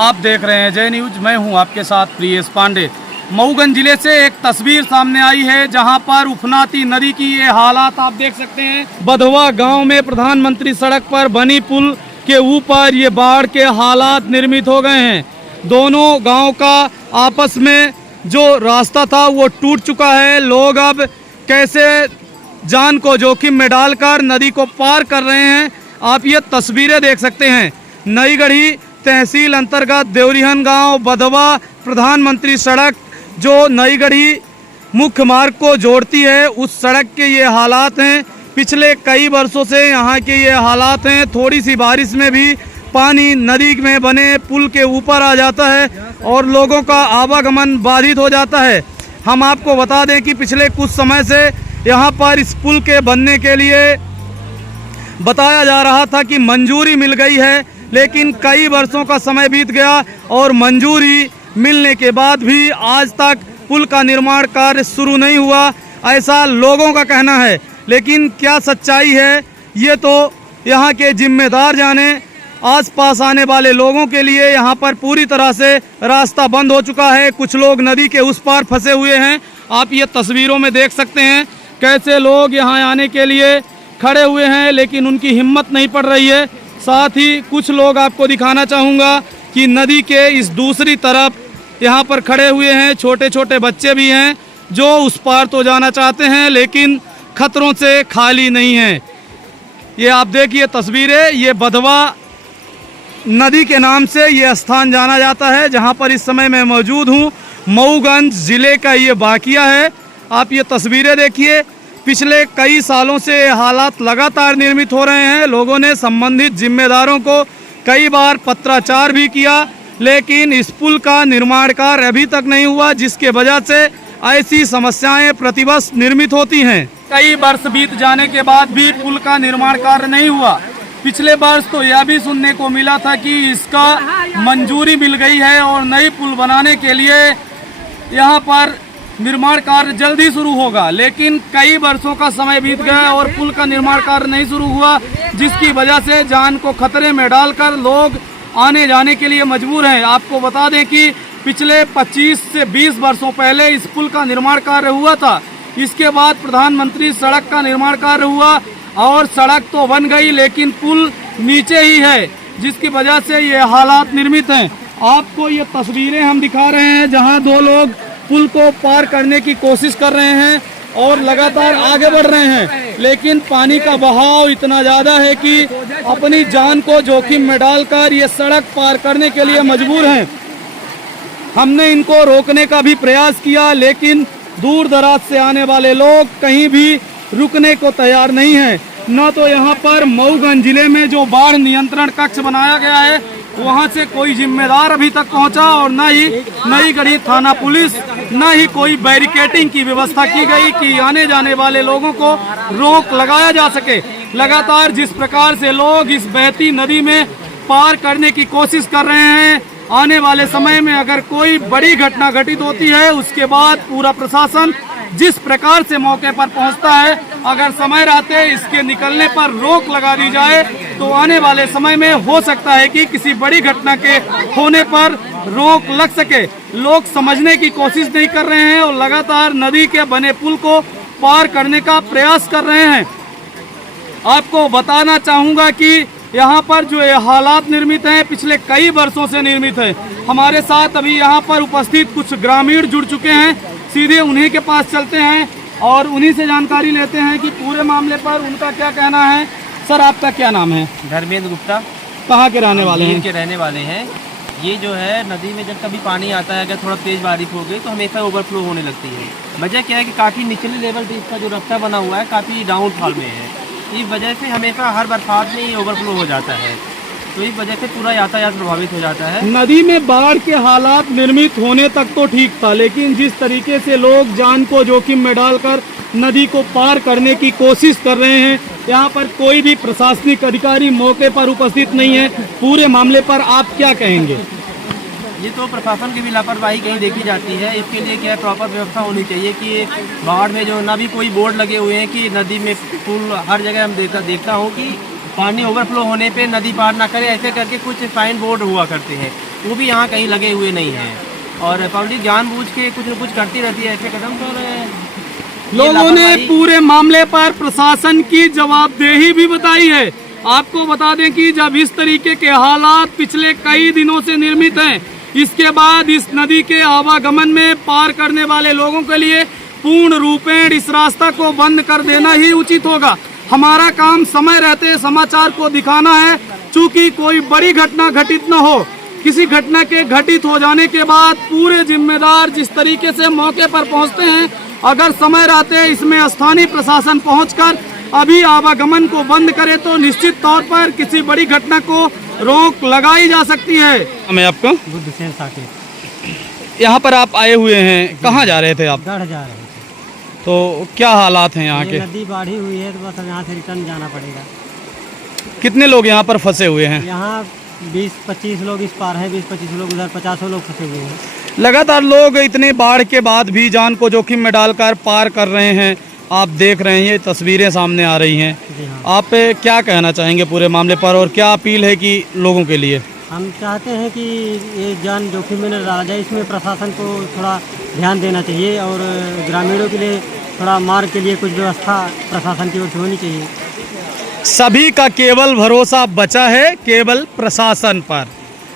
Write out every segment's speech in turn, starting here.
आप देख रहे हैं जय न्यूज। मैं हूं आपके साथ प्रियेश पांडे। मऊगंज जिले से एक तस्वीर सामने आई है जहां पर उफनाती नदी की ये हालात आप देख सकते हैं। बधवा गांव में प्रधानमंत्री सड़क पर बनी पुल के ऊपर ये बाढ़ के हालात निर्मित हो गए हैं। दोनों गांव का आपस में जो रास्ता था वो टूट चुका है। लोग अब कैसे जान को जोखिम में डालकर नदी को पार कर रहे हैं, आप ये तस्वीरें देख सकते हैं। नई गढ़ी तहसील अंतर्गत देवरिहन गांव बधवा प्रधानमंत्री सड़क जो नई गढ़ी मुख्य मार्ग को जोड़ती है, उस सड़क के ये हालात हैं। पिछले कई वर्षों से यहाँ के ये हालात हैं। थोड़ी सी बारिश में भी पानी नदी में बने पुल के ऊपर आ जाता है और लोगों का आवागमन बाधित हो जाता है। हम आपको बता दें कि पिछले कुछ समय से यहाँ पर इस पुल के बनने के लिए बताया जा रहा था कि मंजूरी मिल गई है, लेकिन कई वर्षों का समय बीत गया और मंजूरी मिलने के बाद भी आज तक पुल का निर्माण कार्य शुरू नहीं हुआ, ऐसा लोगों का कहना है। लेकिन क्या सच्चाई है ये तो यहाँ के जिम्मेदार जाने। आसपास आने वाले लोगों के लिए यहाँ पर पूरी तरह से रास्ता बंद हो चुका है। कुछ लोग नदी के उस पार फंसे हुए हैं। आप ये तस्वीरों में देख सकते हैं कैसे लोग यहाँ आने के लिए खड़े हुए हैं, लेकिन उनकी हिम्मत नहीं पड़ रही है। साथ ही कुछ लोग आपको दिखाना चाहूँगा कि नदी के इस दूसरी तरफ यहाँ पर खड़े हुए हैं। छोटे छोटे बच्चे भी हैं जो उस पार तो जाना चाहते हैं, लेकिन खतरों से खाली नहीं हैं। ये आप देखिए तस्वीरें, ये बधवा नदी के नाम से ये स्थान जाना जाता है जहाँ पर इस समय मैं मौजूद हूँ। मऊगंज ज़िले का ये वाक़या है। आप ये तस्वीरें देखिए। पिछले कई सालों से हालात लगातार निर्मित हो रहे हैं। लोगों ने संबंधित जिम्मेदारों को कई बार पत्राचार भी किया, लेकिन इस पुल का निर्माण कार्य अभी तक नहीं हुआ, जिसके वजह से ऐसी समस्याएं प्रतिवर्ष निर्मित होती हैं। कई वर्ष बीत जाने के बाद भी पुल का निर्माण कार्य नहीं हुआ। पिछले वर्ष तो यह भी सुनने को मिला था कि इसका मंजूरी मिल गई है और नई पुल बनाने के लिए यहाँ पर निर्माण कार्य जल्दी शुरू होगा, लेकिन कई वर्षों का समय बीत गया और पुल का निर्माण कार्य नहीं शुरू हुआ, जिसकी वजह से जान को खतरे में डालकर लोग आने जाने के लिए मजबूर हैं। आपको बता दें कि पिछले 25 से 20 वर्षों पहले इस पुल का निर्माण कार्य हुआ था। इसके बाद प्रधानमंत्री सड़क का निर्माण कार्य हुआ और सड़क तो बन गई, लेकिन पुल नीचे ही है, जिसकी वजह से ये हालात निर्मित हैं। आपको ये तस्वीरें हम दिखा रहे हैं जहां दो लोग पुल को पार करने की कोशिश कर रहे हैं और लगातार आगे बढ़ रहे हैं, लेकिन पानी का बहाव इतना ज़्यादा है कि अपनी जान को जोखिम में डालकर ये सड़क पार करने के लिए मजबूर हैं। हमने इनको रोकने का भी प्रयास किया, लेकिन दूर दराज से आने वाले लोग कहीं भी रुकने को तैयार नहीं है। न तो यहाँ पर मऊगंज जिले में जो बाढ़ नियंत्रण कक्ष बनाया गया है वहाँ से कोई जिम्मेदार अभी तक पहुँचा और न ही नई गढ़ी थाना पुलिस, न ही कोई बैरिकेडिंग की व्यवस्था की गई कि आने जाने वाले लोगों को रोक लगाया जा सके। लगातार जिस प्रकार से लोग इस बहती नदी में पार करने की कोशिश कर रहे हैं, आने वाले समय में अगर कोई बड़ी घटना घटित होती है उसके बाद पूरा प्रशासन जिस प्रकार से मौके पर पहुंचता है, अगर समय रहते इसके निकलने पर रोक लगा दी जाए तो आने वाले समय में हो सकता है कि किसी बड़ी घटना के होने पर रोक लग सके। लोग समझने की कोशिश नहीं कर रहे हैं और लगातार नदी के बने पुल को पार करने का प्रयास कर रहे हैं। आपको बताना चाहूँगा कि यहाँ पर जो ये हालात निर्मित हैं पिछले कई वर्षों से निर्मित है। हमारे साथ अभी यहाँ पर उपस्थित कुछ ग्रामीण जुड़ चुके हैं, सीधे उन्हीं के पास चलते हैं और उन्हीं से जानकारी लेते हैं कि पूरे मामले पर उनका क्या कहना है। सर, आपका क्या नाम है? धर्मेंद्र गुप्ता। कहाँ के रहने वाले हैं? के रहने वाले हैं। ये जो है नदी में जब कभी पानी आता है, अगर थोड़ा तेज़ बारिश हो गई तो हमेशा ओवरफ्लो होने लगती है। वजह क्या है कि काफ़ी निचले लेवल पे इसका जो रास्ता बना हुआ है काफ़ी डाउनफॉल में है। इस वजह से हमेशा हर बरसात में ही ओवरफ्लो हो जाता है, तो इस वजह से पूरा यातायात प्रभावित हो जाता है। नदी में बाढ़ के हालात निर्मित होने तक तो ठीक था, लेकिन जिस तरीके से लोग जान को जोखिम में डालकर नदी को पार करने की कोशिश कर रहे हैं, यहाँ पर कोई भी प्रशासनिक अधिकारी मौके पर उपस्थित नहीं है। पूरे मामले पर आप क्या कहेंगे? ये तो प्रशासन की भी लापरवाही कहीं देखी जाती है। इसके लिए क्या प्रॉपर व्यवस्था होनी चाहिए कि बाढ़ में जो ना भी कोई बोर्ड लगे हुए हैं कि नदी में पुल, हर जगह हम देखता हूँ कि पानी ओवरफ्लो होने पे नदी पार ना करे, ऐसे करके कुछ साइन बोर्ड हुआ करते हैं। वो भी यहाँ कहीं लगे हुए नहीं हैं। और पब्लिक जानबूझ के कुछ न कुछ करती रहती है ऐसे कदम पर। लोगों ने पूरे मामले पर प्रशासन की जवाबदेही भी बताई है। आपको बता दें कि जब इस तरीके के हालात पिछले कई दिनों से निर्मित हैं, इसके बाद इस नदी के आवागमन में पार करने वाले लोगों के लिए पूर्ण रूपेण इस रास्ता को बंद कर देना ही उचित होगा। हमारा काम समय रहते समाचार को दिखाना है, चूंकि कोई बड़ी घटना घटित न हो। किसी घटना के घटित हो जाने के बाद पूरे जिम्मेदार जिस तरीके से मौके पर पहुंचते हैं, अगर समय रहते इसमें स्थानीय प्रशासन पहुंचकर अभी आवागमन को बंद करे तो निश्चित तौर पर किसी बड़ी घटना को रोक लगाई जा सकती है। हमें आपको बुद्धसेन साकेत। यहाँ पर आप आए हुए हैं, कहाँ जा रहे थे आप? गढ़ जा रहे थे। तो क्या हालात हैं यहाँ ये के? नदी बाढ़ी हुई है तो बस अब यहाँ से रिटर्न जाना पड़ेगा। कितने लोग यहाँ पर फंसे हुए हैं? यहाँ 20-25 लोग इस पार है, 20-25 लोग उधर, 50 लोग फंसे हुए हैं। लगातार लोग इतने बाढ़ के बाद भी जान को जोखिम में डालकर पार कर रहे हैं। आप देख रहे हैं, ये तस्वीरें सामने आ रही हैं। जी हाँ। आप क्या कहना चाहेंगे पूरे मामले पर और क्या अपील है कि लोगों के लिए? हम चाहते हैं कि ये जान जोखिम में न डाला जाए, इसमें प्रशासन को थोड़ा ध्यान देना चाहिए और ग्रामीणों के लिए थोड़ा मार्ग के लिए कुछ व्यवस्था प्रशासन की ओर से होनी चाहिए। सभी का केवल भरोसा बचा है केवल प्रशासन पर,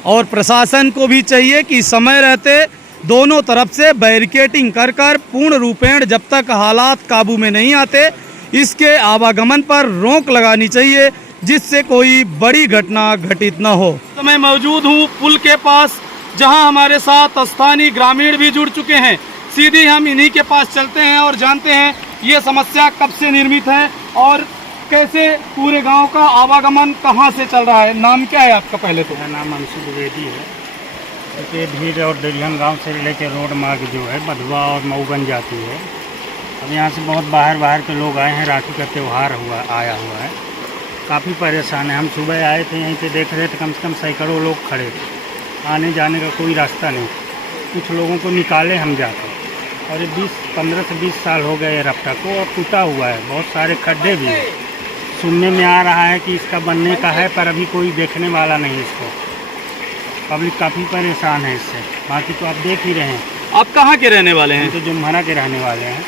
और प्रशासन को भी चाहिए कि समय रहते दोनों तरफ से बैरिकेटिंग कर कर पूर्ण रूपेण जब तक हालात काबू में नहीं आते इसके आवागमन पर रोक लगानी चाहिए, जिससे कोई बड़ी घटना घटित न हो। तो मैं मौजूद हूँ पुल के पास, जहाँ हमारे साथ स्थानीय ग्रामीण भी जुड़ चुके हैं। सीधे हम इन्हीं के पास चलते हैं और जानते हैं ये समस्या कब से निर्मित है और कैसे पूरे गांव का आवागमन कहां से चल रहा है। नाम क्या है आपका? पहले तो मेरा नाम अंशु द्विवेदी है। ये भीड़ और दरिहन गांव से लेकर रोड मार्ग जो है बधवा और मऊगंज जाती है। अब यहाँ से बहुत बाहर के लोग आए हैं, राखी का त्यौहार आया हुआ है। काफ़ी परेशान है। हम सुबह आए थे, यहीं पे देख रहे थे कम से कम सैकड़ों लोग खड़े थे, आने जाने का कोई रास्ता नहीं। कुछ लोगों को निकाले हम जाकर, और ये 15 से 20 साल हो गए रास्ता को, और टूटा हुआ है, बहुत सारे खड्डे भी हैं। सुनने में आ रहा है कि इसका बनने का है, पर अभी कोई देखने वाला नहीं इसको। पब्लिक काफ़ी परेशान है इससे। बाकी तो आप देख ही रहे हैं। आप कहाँ के रहने वाले हैं? हम तो जुम्हरा के रहने वाले हैं।